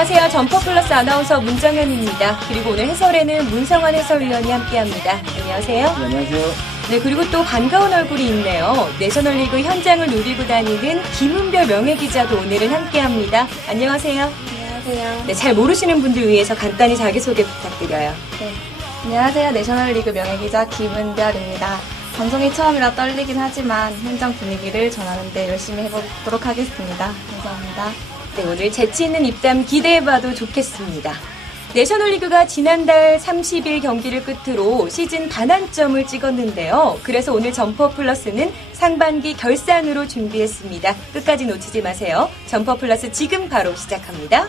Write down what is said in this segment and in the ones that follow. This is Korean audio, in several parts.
안녕하세요. 점퍼 플러스 아나운서 문정현입니다. 그리고 오늘 해설에는 문성환 해설위원이 함께합니다. 안녕하세요. 네, 안녕하세요. 네, 그리고 또 반가운 얼굴이 있네요. 내셔널리그 현장을 누리고 다니는 김은별 명예기자도 오늘은 함께합니다. 안녕하세요. 안녕하세요. 네, 잘 모르시는 분들 위해서 간단히 자기소개 부탁드려요. 네. 안녕하세요. 내셔널리그 명예기자 김은별입니다. 방송이 처음이라 떨리긴 하지만 현장 분위기를 전하는데 열심히 해보도록 하겠습니다. 감사합니다. 네, 오늘 재치 있는 입담 기대해봐도 좋겠습니다. 내셔널리그가 지난달 30일 경기를 끝으로 시즌 반환점을 찍었는데요. 그래서 오늘 점퍼 플러스는 상반기 결산으로 준비했습니다. 끝까지 놓치지 마세요. 점퍼 플러스 지금 바로 시작합니다.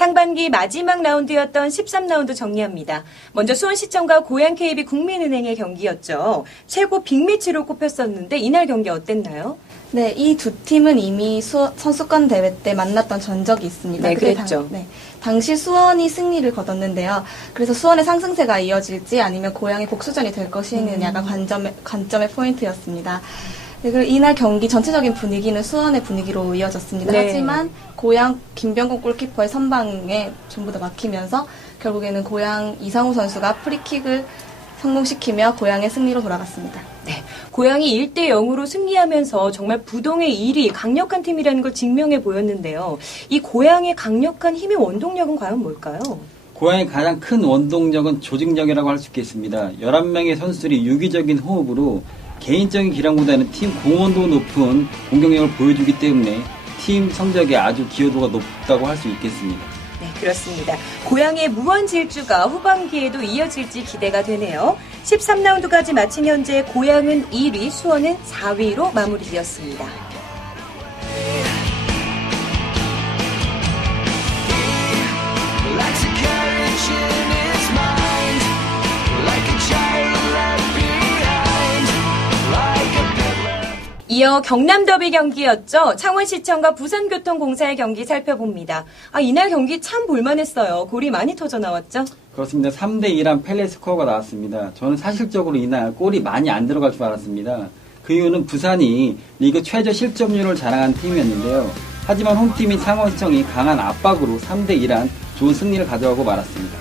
상반기 마지막 라운드였던 13라운드 정리합니다. 먼저 수원시청과 고양KB 국민은행의 경기였죠. 최고 빅매치로 꼽혔었는데 이날 경기 어땠나요? 네, 이 두 팀은 이미 수, 선수권 대회 때 만났던 전적이 있습니다. 네, 그랬죠. 당, 네, 당시 수원이 승리를 거뒀는데요. 그래서 수원의 상승세가 이어질지 아니면 고양이 복수전이 될 것이느냐가 관점의, 관점의 포인트였습니다. 네, 그리고 이날 경기 전체적인 분위기는 수원의 분위기로 이어졌습니다. 네. 하지만 고양 김병곤 골키퍼의 선방에 전부 다 막히면서 결국에는 고양 이상우 선수가 프리킥을 성공시키며 고양의 승리로 돌아갔습니다. 네. 고양이 1대 0으로 승리하면서 정말 부동의 1위 강력한 팀이라는 걸 증명해 보였는데요. 이 고양의 강력한 힘의 원동력은 과연 뭘까요? 고양의 가장 큰 원동력은 조직력이라고 할 수 있겠습니다. 11명의 선수들이 유기적인 호흡으로 개인적인 기량보다는 팀 공헌도 높은 공격력을 보여주기 때문에 팀 성적에 아주 기여도가 높다고 할 수 있겠습니다. 네, 그렇습니다. 고양의 무한 질주가 후반기에도 이어질지 기대가 되네요. 13라운드까지 마친 현재 고양은 1위, 수원은 4위로 마무리되었습니다. 이어 경남 더비 경기였죠. 창원시청과 부산교통공사의 경기 살펴봅니다. 아, 이날 경기 참 볼만했어요. 골이 많이 터져 나왔죠? 그렇습니다. 3대2란 펠레 스코어가 나왔습니다. 저는 사실적으로 이날 골이 많이 안 들어갈 줄 알았습니다. 그 이유는 부산이 리그 최저 실점률을 자랑한 팀이었는데요. 하지만 홈팀인 창원시청이 강한 압박으로 3대2란 좋은 승리를 가져가고 말았습니다.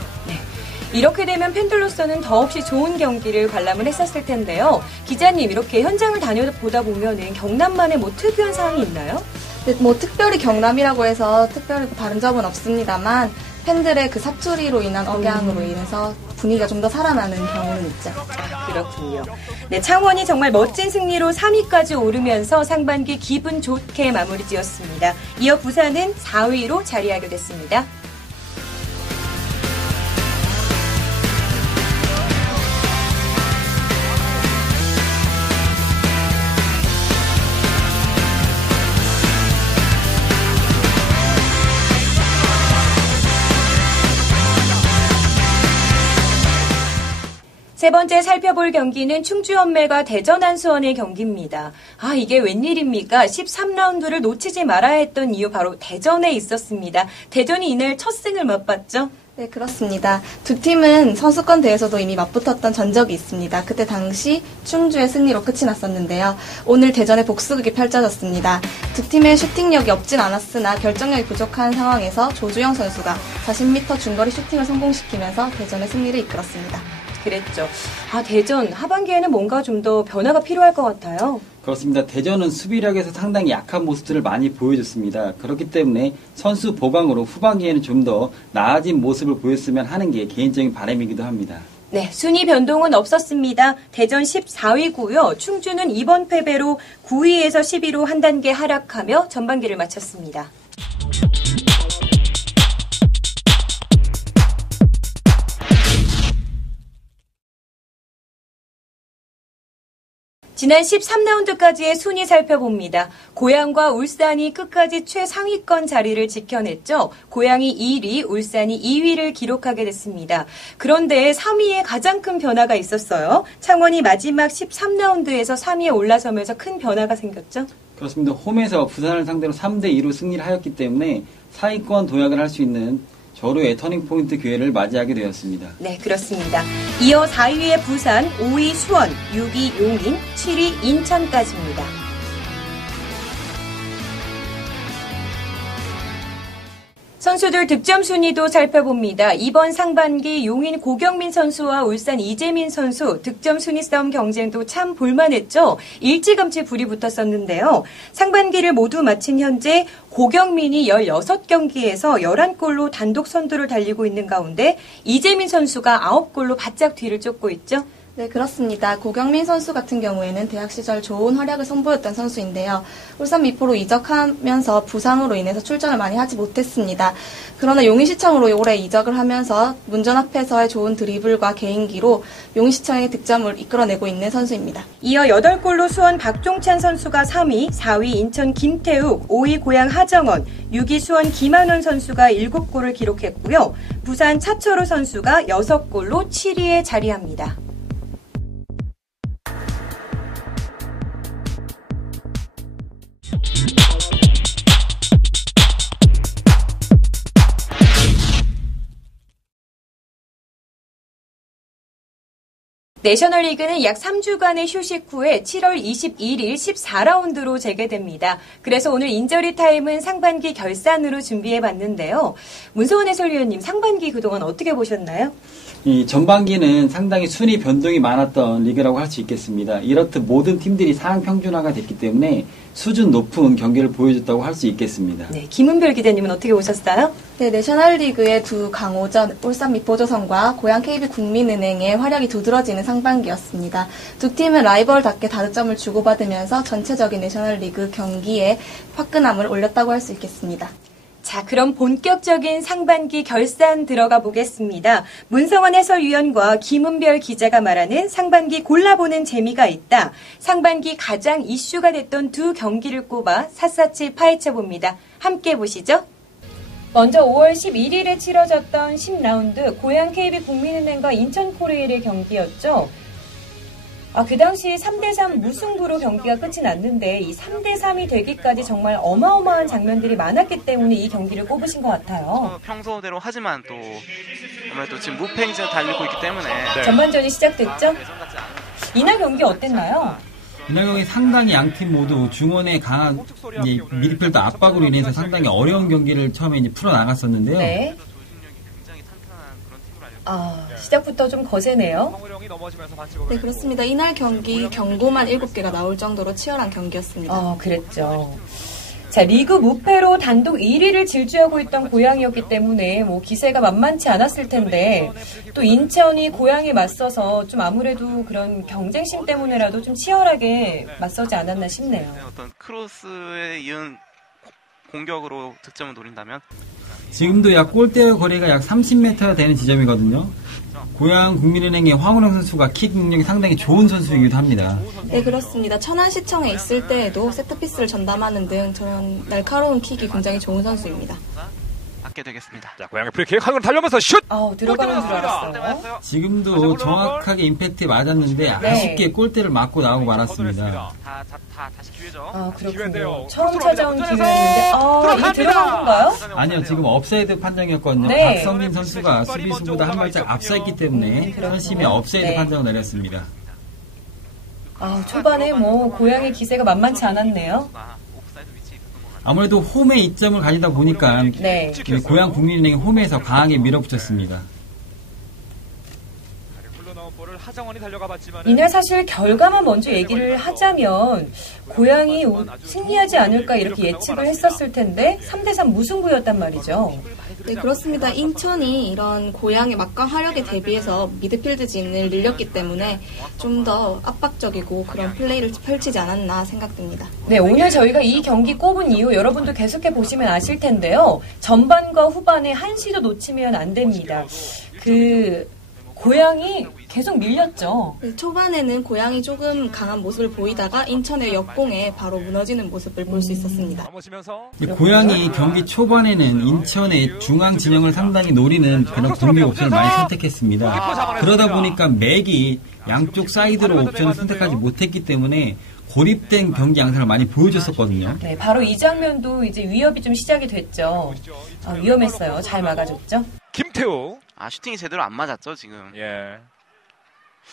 이렇게 되면 팬들로서는 더없이 좋은 경기를 관람을 했었을 텐데요. 기자님, 이렇게 현장을 다녀보다 보면은 경남만의 뭐 특유한 사항이 있나요? 네, 뭐 특별히 경남이라고 해서 특별히 다른 점은 없습니다만 팬들의 그 사투리로 인한 억양으로 인해서 분위기가 좀 더 살아나는 경우는 있죠. 아, 그렇군요. 네, 창원이 정말 멋진 승리로 3위까지 오르면서 상반기 기분 좋게 마무리 지었습니다. 이어 부산은 4위로 자리하게 됐습니다. 세 번째 살펴볼 경기는 충주연맹과 대전 한수원의 경기입니다. 아, 이게 웬일입니까? 13라운드를 놓치지 말아야 했던 이유 바로 대전에 있었습니다. 대전이 이날 첫 승을 맛봤죠? 네, 그렇습니다. 두 팀은 선수권 대회에서도 이미 맞붙었던 전적이 있습니다. 그때 당시 충주의 승리로 끝이 났었는데요. 오늘 대전의 복수극이 펼쳐졌습니다. 두 팀의 슈팅력이 없진 않았으나 결정력이 부족한 상황에서 조주영 선수가 40m 중거리 슈팅을 성공시키면서 대전의 승리를 이끌었습니다. 그랬죠. 아, 대전 하반기에는 뭔가 좀 더 변화가 필요할 것 같아요. 그렇습니다. 대전은 수비력에서 상당히 약한 모습들을 많이 보여줬습니다. 그렇기 때문에 선수 보강으로 후반기에는 좀 더 나아진 모습을 보였으면 하는 게 개인적인 바람이기도 합니다. 네, 순위 변동은 없었습니다. 대전 14위고요. 충주는 이번 패배로 9위에서 10위로 한 단계 하락하며 전반기를 마쳤습니다. 지난 13라운드까지의 순위 살펴봅니다. 고양과 울산이 끝까지 최상위권 자리를 지켜냈죠. 고양이 1위, 울산이 2위를 기록하게 됐습니다. 그런데 3위에 가장 큰 변화가 있었어요. 창원이 마지막 13라운드에서 3위에 올라서면서 큰 변화가 생겼죠. 그렇습니다. 홈에서 부산을 상대로 3대 2로 승리를 하였기 때문에 사위권 도약을 할 수 있는 절호의 터닝포인트 기회를 맞이하게 되었습니다. 네, 그렇습니다. 이어 4위의 부산, 5위 수원, 6위 용인, 7위 인천까지입니다. 선수들 득점 순위도 살펴봅니다. 이번 상반기 용인 고경민 선수와 울산 이재민 선수 득점 순위 싸움 경쟁도 참 볼만했죠. 일찌감치 불이 붙었었는데요. 상반기를 모두 마친 현재 고경민이 16경기에서 11골로 단독 선두를 달리고 있는 가운데 이재민 선수가 9골로 바짝 뒤를 쫓고 있죠. 네, 그렇습니다. 고경민 선수 같은 경우에는 대학 시절 좋은 활약을 선보였던 선수인데요. 울산 미포로 이적하면서 부상으로 인해서 출전을 많이 하지 못했습니다. 그러나 용인시청으로 올해 이적을 하면서 문전 앞에서의 좋은 드리블과 개인기로 용인시청의 득점을 이끌어내고 있는 선수입니다. 이어 8골로 수원 박종찬 선수가 3위, 4위 인천 김태욱, 5위 고양 하정원, 6위 수원 김한원 선수가 7골을 기록했고요. 부산 차철호 선수가 6골로 7위에 자리합니다. 내셔널리그는 약 3주간의 휴식 후에 7월 21일 14라운드로 재개됩니다. 그래서 오늘 인저리 타임은 상반기 결산으로 준비해 봤는데요. 문소원 해설위원님, 상반기 그동안 어떻게 보셨나요? 이 전반기는 상당히 순위 변동이 많았던 리그라고 할 수 있겠습니다. 이렇듯 모든 팀들이 상향 평준화가 됐기 때문에 수준 높은 경기를 보여줬다고 할 수 있겠습니다. 네, 김은별 기자님은 어떻게 보셨어요? 네, 내셔널리그의 두 강호전 울산 미포조선과 고양 KB 국민은행의 활약이 두드러지는 상반기였습니다. 두 팀은 라이벌답게 다득점을 주고받으면서 전체적인 내셔널리그 경기에 화끈함을 올렸다고 할 수 있겠습니다. 자, 그럼 본격적인 상반기 결산 들어가 보겠습니다. 문성원 해설위원과 김은별 기자가 말하는 상반기 골라보는 재미가 있다. 상반기 가장 이슈가 됐던 두 경기를 꼽아 샅샅이 파헤쳐 봅니다. 함께 보시죠. 먼저 5월 11일에 치러졌던 10라운드 고양 KB 국민은행과 인천 코레일의 경기였죠. 아, 그 당시 3대3 무승부로 경기가 끝이 났는데 이 3대3이 되기까지 정말 어마어마한 장면들이 많았기 때문에 이 경기를 꼽으신 것 같아요. 어, 평소대로 하지만 또 아무래도 지금 무패 행진을 달리고 있기 때문에 전반전이 시작됐죠? 않은 이날 경기 어땠나요? 이날 경기 상당히 양 팀 모두 중원의 강한 미드필더 압박으로 인해서 상당히 어려운 경기를 처음에 이제 풀어 나갔었는데요. 네. 아, 시작부터 좀 거세네요. 네, 그렇습니다. 이날 경기 경고만 7개가 나올 정도로 치열한 경기였습니다. 아, 그랬죠. 자, 리그 무패로 단독 1위를 질주하고 있던 고양이였기 때문에 뭐 기세가 만만치 않았을 텐데 또 인천이 고양이 맞서서 좀 아무래도 그런 경쟁심 때문에라도 좀 치열하게 맞서지 않았나 싶네요. 있는데 어떤 크로스에 이은 공격으로 득점을 노린다면 지금도 약 골대 거리가 약 30m 되는 지점이거든요. 고양 국민은행의 황우영 선수가 킥 능력이 상당히 좋은 선수이기도 합니다. 네, 그렇습니다. 천안시청에 있을 때에도 세트피스를 전담하는 등 저런 날카로운 킥이 굉장히 좋은 선수입니다. 받게 되겠습니다. 자 고양이 프리킥 한번 달려면서 슛! 아우, 들어가는 줄 알았어요. 지금도 정확하게 임팩트에 맞았는데 아쉽게 골대를 맞고 나오고 말았습니다. 다, 다, 다 다시 기회죠. 아, 그렇군요. 처음 찾아온 기회였는데, 아, 이게 들어간 건가요? 아니요, 지금 업사이드 판정이었거든요. 네. 박성민 선수가 수비수보다 한 발짝 앞서 있기 때문에 그렇군요. 현심의 업사이드 네. 판정을 내렸습니다. 아, 초반에 뭐 고양이 기세가 만만치 않았네요. 아. 아무래도 홈에 이점을 가지다 보니까 네. 이 고양 국민은행이 홈에서 강하게 밀어붙였습니다. 이날 사실 결과만 먼저 얘기를 하자면 고양이 우- 승리하지 않을까 이렇게 예측을 했었을 텐데 3대3 무승부였단 말이죠. 네, 그렇습니다. 인천이 이런 고양의 막강 화력에 대비해서 미드필드 진을 늘렸기 때문에 좀 더 압박적이고 그런 플레이를 펼치지 않았나 생각됩니다. 네, 오늘 저희가 이 경기 꼽은 이유 여러분도 계속해 보시면 아실 텐데요. 전반과 후반에 한 시도 놓치면 안 됩니다. 그 고양이 계속 밀렸죠. 네, 초반에는 고양이 조금 강한 모습을 보이다가 인천의 역공에 바로 무너지는 모습을 볼 수 있었습니다. 고양이 경기 초반에는 인천의 중앙 진영을 상당히 노리는 그런 공격 옵션을 많이 선택했습니다. 그러다 보니까 맥이 양쪽 사이드로 옵션을 선택하지 못했기 때문에 고립된 경기 양상을 많이 보여줬었거든요. 네, 바로 이 장면도 이제 위협이 좀 시작이 됐죠. 아, 위험했어요. 잘 막아줬죠. 김태우. 아 슈팅이 제대로 안 맞았죠 지금. 예.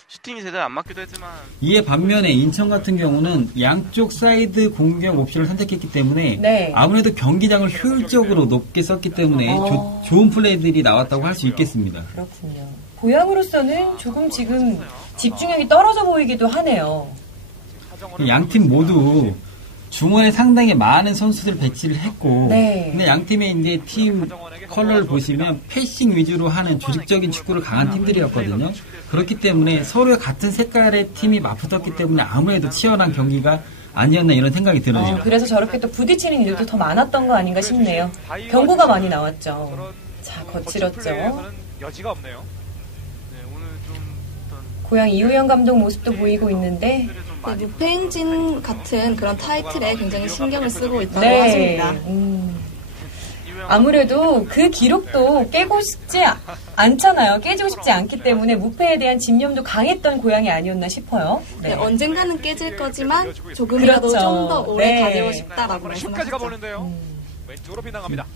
슈팅이 제대로 안 맞기도 했지만 이에 반면에 인천 같은 경우는 양쪽 사이드 공격 옵션을 선택했기 때문에 네. 아무래도 경기장을 효율적으로 높게 썼기 때문에 어. 조- 좋은 플레이들이 나왔다고 할 수 있겠습니다. 그렇군요. 고향으로서는 조금 지금 집중력이 떨어져 보이기도 하네요. 양 팀 모두 중원에 상당히 많은 선수들 배치를 했고 네. 근데 양 팀의 이제 팀 컬러를 보시면 패싱 위주로 하는 조직적인 축구를 강한 팀들이었거든요. 그렇기 때문에 서로 같은 색깔의 팀이 맞붙었기 때문에 아무래도 치열한 경기가 아니었나 이런 생각이 어, 드네요. 그래서 저렇게 또 부딪히는 일도 더 많았던 거 아닌가 싶네요. 경고가 많이 나왔죠. 자, 거칠었죠. 여지가 없네요. 고향 이우영 감독 모습도 보이고 있는데, 많이 무패행진 같은 그런 타이틀에 굉장히 신경을 쓰고 있다고 네. 하십니다. 음, 아무래도 그 기록도 깨고 싶지 아- 않잖아요. 깨지고 싶지 않기 때문에 무패에 대한 집념도 강했던 고향이 아니었나 싶어요. 네, 네. 언젠가는 깨질 거지만 조금이라도 그렇죠. 좀더 오래 네. 가지고 싶다라고 말씀하셨죠. 음, 왼쪽으로 빗나갑니다.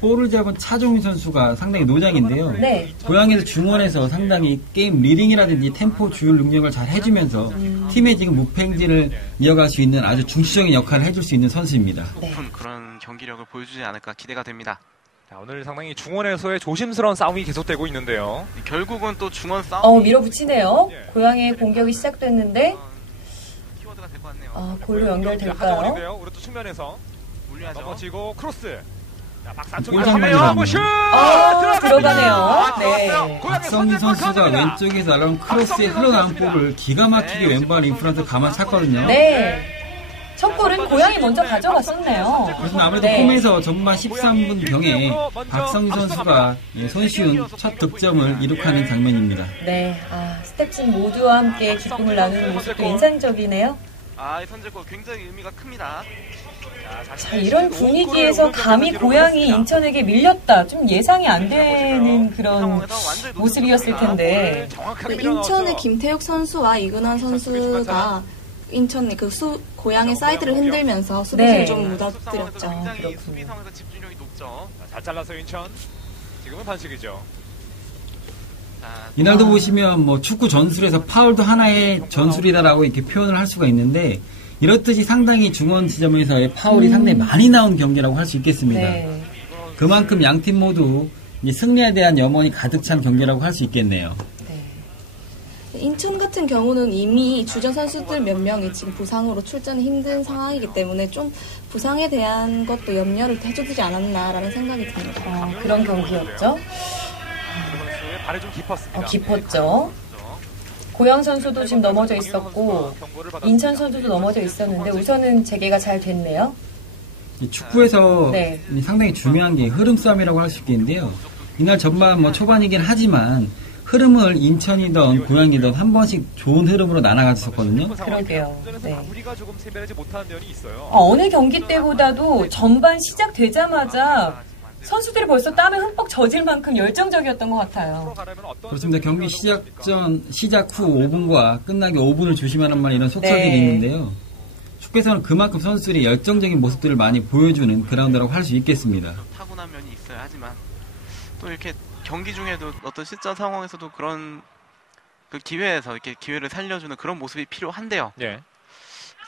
볼을 잡은 차종민 선수가 상당히 노장인데요. 네. 고향에서 중원에서 상당히 게임 리딩이라든지 템포 주율 능력을 잘 해주면서 팀의 지금 무패행진을 이어갈 수 있는 아주 중시적인 역할을 해줄 수 있는 선수입니다. 네. 높은 그런 경기력을 보여주지 않을까 기대가 됩니다. 자, 오늘 상당히 중원에서의 조심스러운 싸움이 계속되고 있는데요. 결국은 또 중원 싸움 어, 밀어붙이네요. 고향의 공격이 시작됐는데, 키워드가 될것 같네요. 아, 골로 연결될까요? 하정원인데요. 오른쪽 측면에서. 넘어지고 크로스. 자, 박사쪽 골 가네요. 장면이 뭐 슛! 아, 들어가네요. 아, 네. 고양이 박성민 선수가. 왼쪽에서 날아온 크로스에 흘러나온 볼을 기가 막히게 왼발 인프란트 가만 찼거든요. 네. 첫 골은 고향이 먼저 가져갔었네요. 그래서 아무래도 네. 홈에서 전반 13분 경에 박성민 선수가 예, 손쉬운 첫 득점을 이룩하는 장면입니다. 네. 아, 스텝팀 모두와 함께 기쁨을 나누는 모습도 인상적이네요. 아, 이 선제골 굉장히 의미가 큽니다. 자, 이런 분위기에서 감히 고향이 인천에게 밀렸다. 좀 예상이 안 되는 그런 모습이었을 텐데. 그 인천의 김태욱 선수와 이근환 선수가 인천의 그 수, 고향의 사이드를 흔들면서 수비를 네. 좀 무너뜨렸죠. 굉장히 그렇군요. 수비 상황에서 집중력이 높죠. 잘 잘라서 인천. 지금은 반칙이죠. 자, 이날도 보시면 뭐 축구 전술에서 파울도 하나의 전술이다라고 이렇게 표현을 할 수가 있는데 이렇듯이 상당히 중원 지점에서의 파울이 상당히 많이 나온 경기라고 할 수 있겠습니다. 네. 그만큼 양 팀 모두 이제 승리에 대한 염원이 가득 찬 경기라고 할 수 있겠네요. 네. 인천 같은 경우는 이미 주전 선수들 몇 명이 지금 부상으로 출전이 힘든 상황이기 때문에 좀 부상에 대한 것도 염려를 해주지 않았나라는 생각이 듭니다. 어, 그런 경기였죠. 발이 좀 깊었습니다. 어, 깊었죠. 고양 선수도 지금 넘어져 있었고, 인천 선수도 넘어져 있었는데, 우선은 재개가 잘 됐네요. 이 축구에서 네. 이 상당히 중요한 게 흐름 싸움이라고 할 수 있겠는데요. 이날 전반 뭐 초반이긴 하지만 흐름을 인천이든 고양이든 한 번씩 좋은 흐름으로 나눠갔었거든요. 그러게요. 네. 우리가 조금 세배하지 못하는 면이 있어요. 어, 어느 경기 때보다도 전반 시작되자마자 선수들이 벌써 땀에 흠뻑 젖을 만큼 열정적이었던 것 같아요. 그렇습니다. 경기 시작 전, 시작 후 5분과 끝나기 5분을 조심하는 말 이런 속설들이 네. 있는데요. 축구에서는 그만큼 선수들이 열정적인 모습들을 많이 보여주는 그라운드라고 할 수 있겠습니다. 좀 타고난 면이 있어요. 하지만 또 이렇게 경기 중에도 어떤 실전 상황에서도 그런 그 기회에서 이렇게 기회를 살려주는 그런 모습이 필요한데요. 예.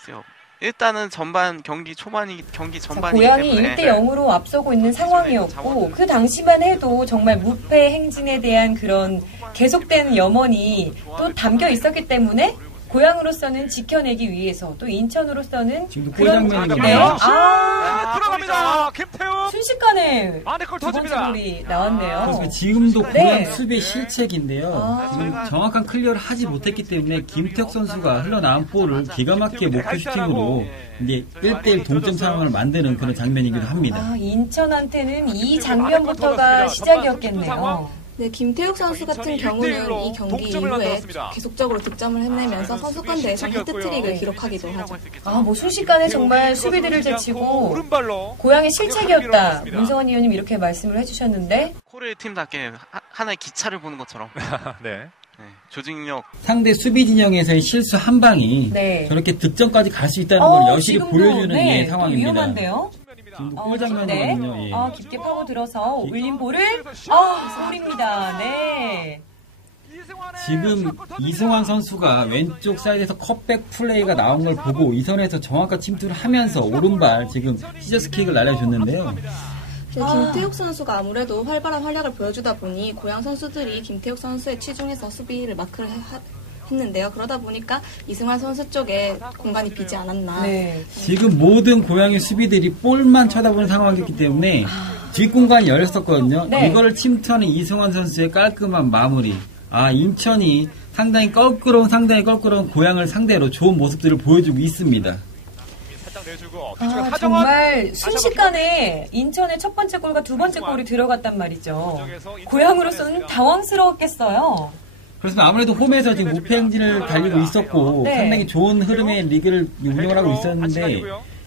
글쎄요. 일단은 전반 경기 초반이 경기 자, 전반이기 고양이 때문에. 1대 0으로 앞서고 있는 상황이었고 그 당시만 해도 정말 무패 행진에 대한 그런 계속된 염원이 또 담겨 있었기 때문에 고향으로서는 지켜내기 위해서 또 인천으로서는 지금도 골 그런 장면이 네. 나와요. 아, 들어갑니다. 김태우. 순식간에 안에 골두 번째 터집니다. 골이 나왔네요. 그래서 지금도 네. 고양 수비의 실책인데요. 아. 지금 정확한 클리어를 하지 못했기 때문에 김태혁 선수가 흘러나온 볼을 기가 막히게 목표 슈팅으로 이제 1대1 동점 상황을 만드는 그런 장면이기도 합니다. 아, 인천한테는 이 장면부터가 시작이었겠네요. 네, 김태욱 선수 같은 경우는 1대1로 이 경기 이후에 만들었습니다. 계속적으로 득점을 해내면서 선수권 대회에서 실책이었고요. 히트트릭을 기록하기도 하죠. 아, 뭐 순식간에 정말 수비들을 제치고 오른발로 고향의 실책이었다. 문성원 의원님 이렇게 말씀을 해주셨는데 코레일 팀답게 하- 하나의 기차를 보는 것처럼 네. 네, 조직력 상대 수비 진영에서의 실수 한 방이 네. 저렇게 득점까지 갈 수 있다는 어, 걸 여실히 지금도, 보여주는 네, 예, 또 상황입니다. 위험한데요. 어, 골 네. 장면이거든요. 예. 아, 깊게 파고 들어서 올린 볼을 아, 골입니다. 네. 지금 이승환 선수가 왼쪽 사이드에서 컵백 플레이가 나온 걸 보고 이 선에서 정확한 침투를 하면서 오른발 지금 시저스킥을 날려줬는데요. 네, 아. 김태욱 선수가 아무래도 활발한 활약을 보여주다 보니 고양 선수들이 김태욱 선수에 치중해서 수비를 마크를 하- 했는데요. 그러다 보니까 이승환 선수 쪽에 공간이 비지 않았나. 네. 지금 모든 고양이 수비들이 볼만 쳐다보는 상황이기 때문에 뒷공간이 열렸었거든요. 네. 이거를 침투하는 이승환 선수의 깔끔한 마무리. 아 인천이 상당히 껄끄러운 상당히 껄끄러운 고향을 상대로 좋은 모습들을 보여주고 있습니다. 아, 정말 순식간에 인천의 첫 번째 골과 두 번째 골이 들어갔단 말이죠. 고향으로서는 당황스러웠겠어요. 그렇습니다. 아무래도 홈에서 지금 무패 행진을 달리고 있었고 네. 상당히 좋은 흐름의 리그를 운영을 하고 있었는데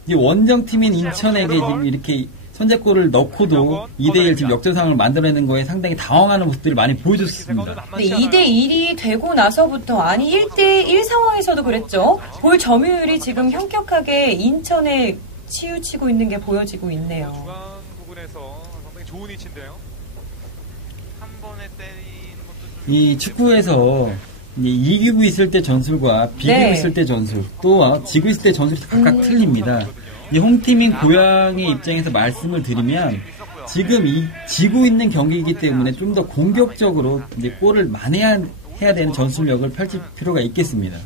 이제 원정 팀인 인천에게 지금 이렇게 선제골을 넣고도 2대1 지금 역전상을 만들어내는 거에 상당히 당황하는 모습들을 많이 보여줬습니다. 네, 2대1이 되고 나서부터, 아니, 1대1 상황에서도 그랬죠. 볼 점유율이 지금 현격하게 인천에 치우치고 있는 게 보여지고 있네요. 중앙 부분에서 상당히 좋은 위치인데요. 한 번에 좀 이 축구에서 이기고 있을 때 전술과 비기고 네. 있을 때 전술 또 지고 있을 때 전술이 각각 틀립니다. 이 홈팀인 고향의 입장에서 말씀을 드리면 지금 이 지고 있는 경기이기 때문에 좀 더 공격적으로 이제 골을 만회해야 해야 되는 전술력을 펼칠 필요가 있겠습니다.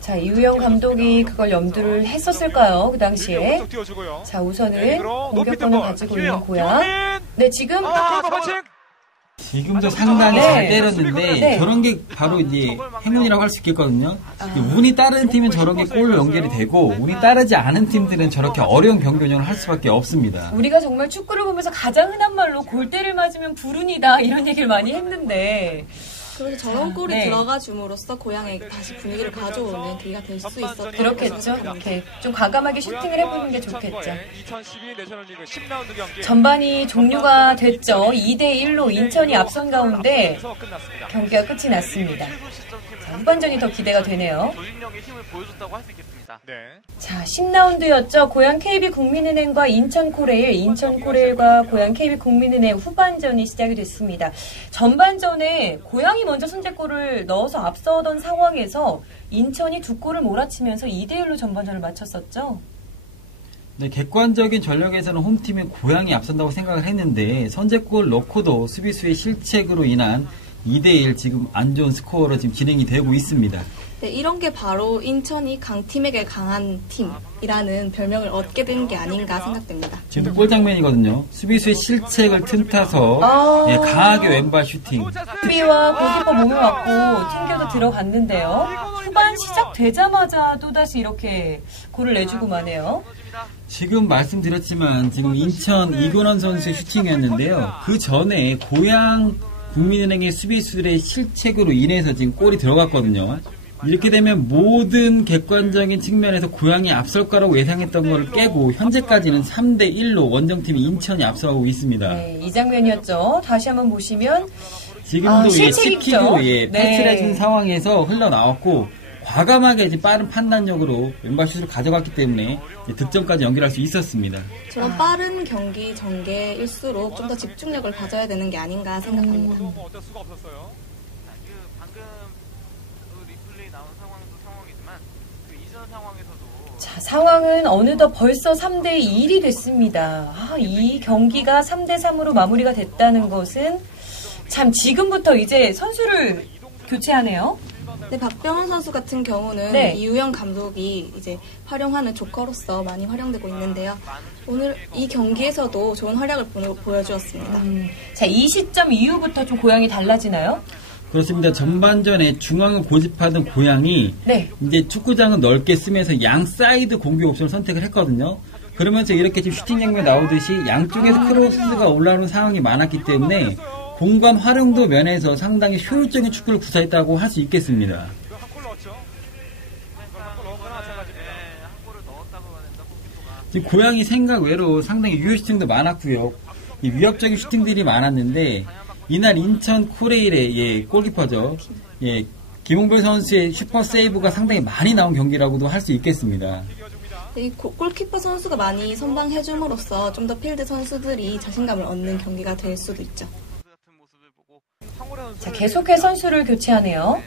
자, 이우영 감독이 그걸 염두를 했었을까요? 그 당시에. 자, 우선은 네, 공격권을 가지고 있는 고향. 네, 지금 아! 지금도 상당히 네. 잘 때렸는데 네. 저런 게 바로 이제 행운이라고 할 수 있겠거든요. 운이 따르는 팀은 저런 게 골로 연결이 되고 운이 따르지 않은 팀들은 저렇게 어려운 경기 운영을 할 수밖에 없습니다. 우리가 정말 축구를 보면서 가장 흔한 말로 골대를 맞으면 불운이다 이런 얘기를 많이 했는데 그래서 저런 골이 네. 들어가 줌으로써 고향에 다시 분위기를 가져오는 계기가 될 수 있었던 그렇겠죠. 이렇게 좀 과감하게 슈팅을 해보는 게 좋겠죠. 2012 내셔널리그 10라운드 경기. 전반이 종료가 됐죠. 2대 1로 인천이 앞선 가운데. 경기가 끝이 났습니다. 자, 후반전이 더 기대가 되네요. 조직력의 힘을 보여줬다고 할 수 있겠 습니다. 네. 자, 10라운드였죠. 고양 KB 국민은행과 인천 코레일, 인천 코레일과 고양 KB 국민은행 후반전이 시작이 됐습니다. 전반전에 고양이 먼저 선제골을 넣어서 앞서던 상황에서 인천이 두 골을 몰아치면서 2대 1로 전반전을 마쳤었죠. 네, 객관적인 전력에서는 홈팀의 고향이 앞선다고 생각을 했는데 선제골 넣고도 수비수의 실책으로 인한 2대1 지금 안 좋은 스코어로 지금 진행이 되고 있습니다. 네, 이런 게 바로 인천이 강팀에게 강한 팀이라는 별명을 얻게 된 게 아닌가 생각됩니다. 지금도 골 장면이거든요. 수비수의 실책을 틈타서 아. 예, 강하게 왼발 슈팅. 수비와 골키퍼 몸을 맞고 튕겨서 들어갔는데요. 후반 시작되자마자 또다시 이렇게 골을 내주고 마네요. 지금 말씀드렸지만 지금 인천 이근원 선수의 슈팅이었는데요. 그 전에 고향 국민은행의 수비수들의 실책으로 인해서 지금 골이 들어갔거든요. 이렇게 되면 모든 객관적인 측면에서 고향이 앞설 거라고 예상했던 거를 깨고 현재까지는 3대 1로 원정팀 인천이 앞서가고 있습니다. 네, 이 장면이었죠. 다시 한번 보시면 지금도 아, 예, 실책이죠. 시키고 예, 네. 패스를 해준 상황에서 흘러나왔고 과감하게 이제 빠른 판단력으로 왼발 슛을 가져갔기 때문에 득점까지 연결할 수 있었습니다. 저런 빠른 경기 전개일수록 좀 더 집중력을 가져야 되는 게 아닌가 생각합니다. 뭐 어쩔 수가 없었어요. 그 방금 그 리플레이 나온 상황도 상황이지만 그 이전 상황은 어느덧 벌써 3대 1이 됐습니다. 아, 이 경기가 3대 3으로 마무리가 됐다는 것은 참 지금부터 이제 선수를 교체하네요. 네, 박병원 선수 같은 경우는 네. 이우영 감독이 이제 활용하는 조커로서 많이 활용되고 있는데요. 오늘 이 경기에서도 좋은 활약을 보, 보여주었습니다. 음, 자, 이 시점 이후부터 좀 고향이 달라지나요? 그렇습니다. 전반전에 중앙을 고집하던 고향이 네. 이제 축구장은 넓게 쓰면서 양 사이드 공격 옵션을 선택을 했거든요. 그러면서 이렇게 지금 슈팅 장면 나오듯이 양쪽에서 크로스가 올라오는 상황이 많았기 때문에 공간 활용도 면에서 상당히 효율적인 축구를 구사했다고 할 수 있겠습니다. 지금 고양이 생각 외로 상당히 유효 슈팅도 많았고요. 이 위협적인 슈팅들이 많았는데 이날 인천 코레일의 예, 골키퍼죠. 예, 김홍별 선수의 슈퍼 세이브가 상당히 많이 나온 경기라고도 할 수 있겠습니다. 이 고- 골키퍼 선수가 많이 선방해줌으로써 좀 더 필드 선수들이 자신감을 얻는 경기가 될 수도 있죠. 자, 계속해 선수를 교체하네요.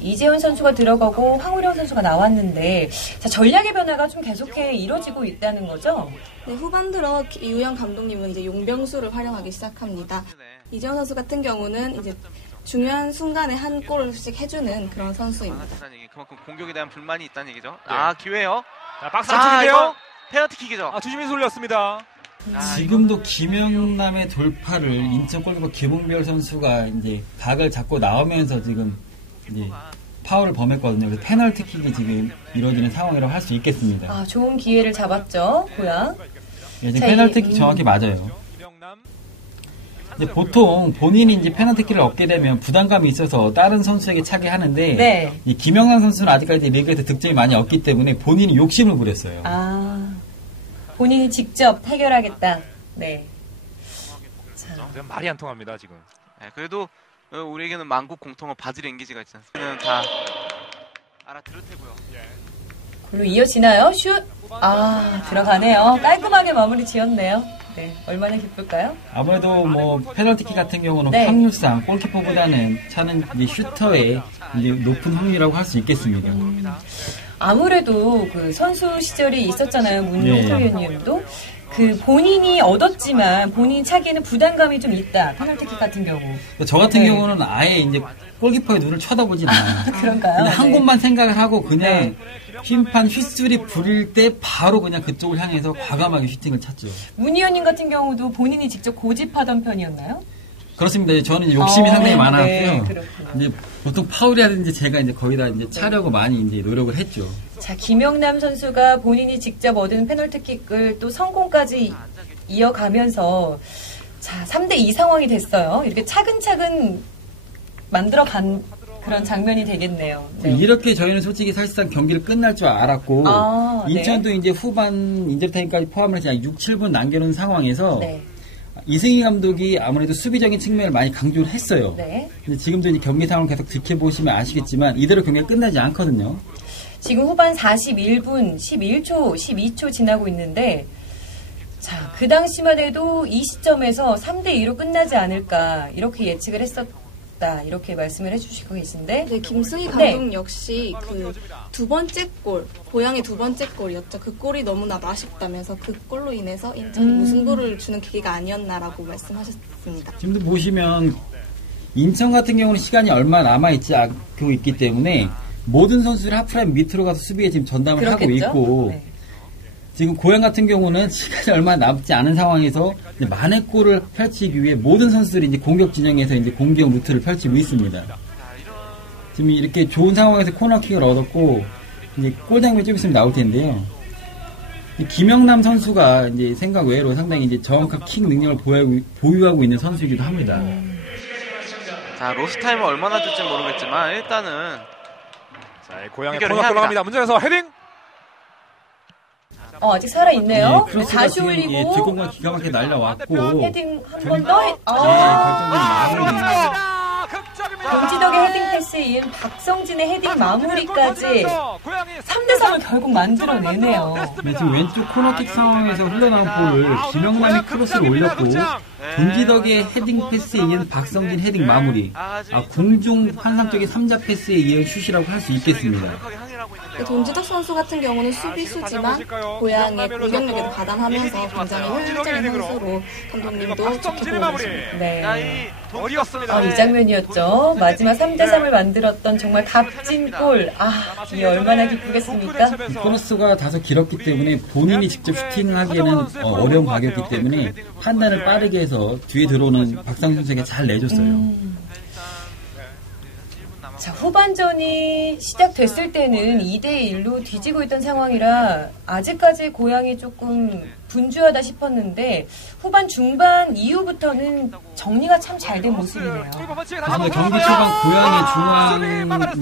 이재훈 선수가 들어가고 황우령 선수가 나왔는데 자, 전략의 변화가 좀 계속해 이루어지고 있다는 거죠. 네, 후반 들어 유영 감독님은 이제 용병수를 활용하기 시작합니다. 네. 이재원 선수 같은 경우는 이제 중요한 순간에 한 골씩 해주는 그런 선수입니다. 얘기. 그만큼 공격에 대한 불만이 있다는 얘기죠. 아 기회요. 자, 박스. 이거 페널티킥이죠. 아, 주심이 돌렸습니다. 아, 지금도 김영남의 돌파를 인천 골키퍼 김홍별 선수가 이제 각을 잡고 나오면서 지금 이제 파울을 범했거든요. 그래서 페널티킥이 지금 이루어지는 상황이라고 할 수 있겠습니다. 아, 좋은 기회를 잡았죠, 고양. 예, 지금 페널티킥 이- 정확히 맞아요. 김영남. 이제 보통 본인이 이제 페널티킥을 얻게 되면 부담감이 있어서 다른 선수에게 차게 하는데 네. 이 김영남 선수는 아직까지 리그에서 득점이 많이 없기 때문에 본인이 욕심을 부렸어요. 아, 본인이 직접 해결하겠다. 네. 자, 말이 안 통합니다, 지금. 네, 그래도 어, 우리에게는 만국 공통어 바질 있지 않습니까? 다 알아들을 테고요. 골로 이어지나요? 슛! 아, 들어가네요. 깔끔하게 마무리 지었네요. 네, 얼마나 기쁠까요? 아무래도 뭐 페널티킥 같은 경우는 네. 확률상 골키퍼보다는 차는 이제 슈터의 이제 높은 확률이라고 할 수 있겠습니다. 아무래도 그 선수 시절이 있었잖아요. 네. 문용태 의원님도. 그 본인이 얻었지만 본인 차기에는 부담감이 좀 있다. 페널티킥 같은 경우. 저 같은 네. 경우는 아예 이제 골키퍼의 눈을 쳐다보진 않아요. 그런가요? 한 네. 곳만 생각을 하고 그냥 네. 휘판 휘슬이 부릴 때 바로 그냥 그쪽을 향해서 과감하게 슈팅을 찼죠. 문 의원님 같은 경우도 본인이 직접 고집하던 편이었나요? 그렇습니다. 저는 욕심이 어, 상당히 네, 많았고요. 이제 보통 파울이라든지 제가 이제 거의 다 이제 차려고 많이 이제 노력을 했죠. 자, 김영남 선수가 본인이 직접 얻은 페널티킥을 또 성공까지 이어가면서 자, 3대 2 상황이 됐어요. 이렇게 차근차근 만들어 간 그런 장면이 되겠네요. 네. 이렇게 저희는 솔직히 사실상 경기를 끝날 줄 알았고 아, 네. 인천도 이제 후반 인절타임까지 포함해서 한 6, 7분 남겨놓은 상황에서 네. 이승희 감독이 아무래도 수비적인 측면을 많이 강조를 했어요. 네. 근데 지금도 이제 경기 상황을 계속 지켜보시면 아시겠지만 이대로 경기가 끝나지 않거든요. 지금 후반 41분 11초, 12초 지나고 있는데 자, 그 당시만 해도 이 시점에서 3대 2로 끝나지 않을까 이렇게 예측을 했었 다. 이렇게 말씀을 해 주시고 계신데 네, 김승희 네. 감독 역시 그 두 번째 골, 고향의 두 번째 골이었죠. 그 골이 너무나 아쉽다면서 그 골로 인해서 인천이 음. 무승부를 주는 계기가 아니었나라고 말씀하셨습니다. 지금도 보시면 인천 같은 경우는 시간이 얼마 남아 있지 않고 있기 때문에 모든 선수들이 하프라인 밑으로 가서 수비에 지금 전담을 그렇겠죠? 하고 있고 네. 지금 고향 같은 경우는 시간이 얼마 남지 않은 상황에서 이제 만회 골을 펼치기 위해 모든 선수들이 이제 공격 진영에서 이제 공격 루트를 펼치고 있습니다. 지금 이렇게 좋은 상황에서 코너킥을 얻었고 이제 골 장면 좀 있으면 나올 텐데요. 이 김영남 선수가 이제 생각 외로 상당히 이제 정확한 킥 능력을 보유하고, 보유하고 있는 선수이기도 합니다. 자 로스 타임은 얼마나 줄지 모르겠지만 일단은 자, 이 고향의 해결을 코너 해야 끌어갑니다. 문정에서 헤딩. 어, 아직 살아 있네요. 예, 크로스가 다시 예, 올리고 뒷공간 기가 막히게 날려왔고 헤딩 한 번 더. 해- 예, 아, 결정적인 마무리. 아. 정지덕의 헤딩 패스에 이은 박성진의 헤딩 마무리까지 3대 3을 결국 만들어내네요. 네, 지금 왼쪽 코너킥 상황에서 흘러나온 볼을 김영남이 크로스를 올렸고 김지덕의 헤딩 패스에 이은 박성진 헤딩 마무리 아, 공중 환상적인 3자 패스에 이은 슛이라고 할 수 있겠습니다. 하고 있는데요. 네, 동지덕 선수 같은 경우는 수비수지만 고향의 공격력에도 가담하면서 굉장히 효율적인 선수로 감독님도 지켜보고 계십니다. 네. 아, 이 장면이었죠. 마지막 3대 3을 만들었던 정말 값진 골. 아, 이 얼마나 기쁘겠습니까? 이 코너스가 다소 길었기 때문에 본인이 직접 슈팅을 하기에는 어, 어려운 가격이기 때문에 판단을 빠르게 해서 뒤에 들어오는 박상준 선수에게 잘 내줬어요. 음. 자, 후반전이 시작됐을 때는 2대1로 뒤지고 있던 상황이라 아직까지 고향이 조금 분주하다 싶었는데 후반 중반 이후부터는 정리가 참 잘 된 모습이네요. 하지만 경기 초반 고양의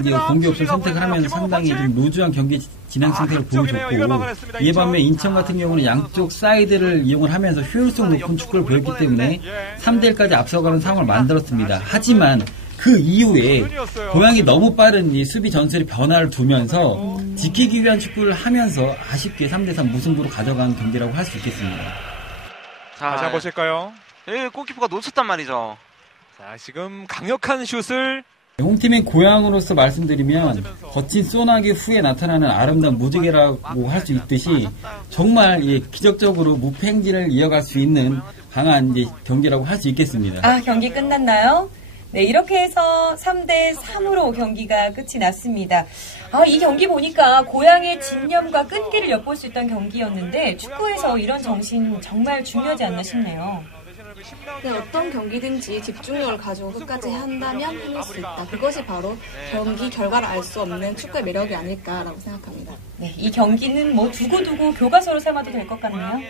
중앙 공격을 선택을 하면서 상당히 좀 루즈한 경기 진행 상태를 보여줬고 이에 반면 인천 같은 경우는 양쪽 사이드를 이용을 하면서 효율성 높은 축구를 보였기 때문에 3대1까지 앞서가는 상황을 만들었습니다. 하지만 그 이후에 고양이 너무 빠른 이 수비 전술의 변화를 두면서 지키기 위한 축구를 하면서 아쉽게 3대3 무승부로 가져간 경기라고 할 수 있겠습니다. 자, 다시 한번 보실까요? 예, 골키퍼가 놓쳤단 말이죠. 자, 지금 강력한 슛을 홈팀의 고향으로서 말씀드리면 거친 소나기 후에 나타나는 아름다운 무지개라고 할 수 있듯이 정말 예, 기적적으로 무패 행진을 이어갈 수 있는 강한 이제 경기라고 할 수 있겠습니다. 아, 경기 끝났나요? 네, 이렇게 해서 3대 3으로 경기가 끝이 났습니다. 아, 이 경기 보니까 고향의 진념과 끈기를 엿볼 수 있던 경기였는데 축구에서 이런 정신 정말 중요하지 않나 싶네요. 네, 어떤 경기든지 집중력을 가지고 끝까지 한다면 해낼 수 있다. 그것이 바로 경기 결과를 알 수 없는 축구의 매력이 아닐까라고 생각합니다. 네, 이 경기는 뭐 두고두고 교과서로 삼아도 될 것 같네요.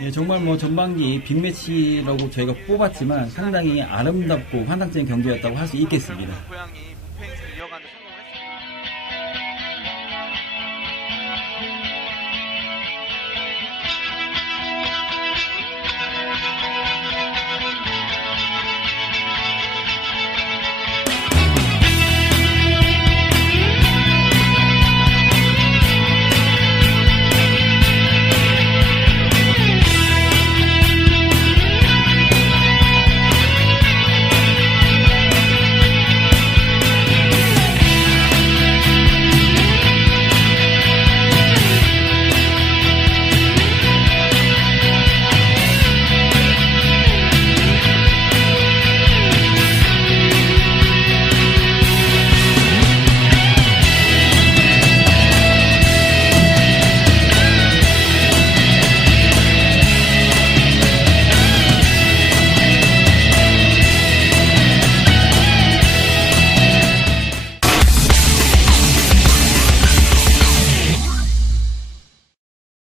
예, 정말 뭐 전반기 빅매치라고 저희가 뽑았지만 상당히 아름답고 환상적인 경기였다고 할 수 있겠습니다.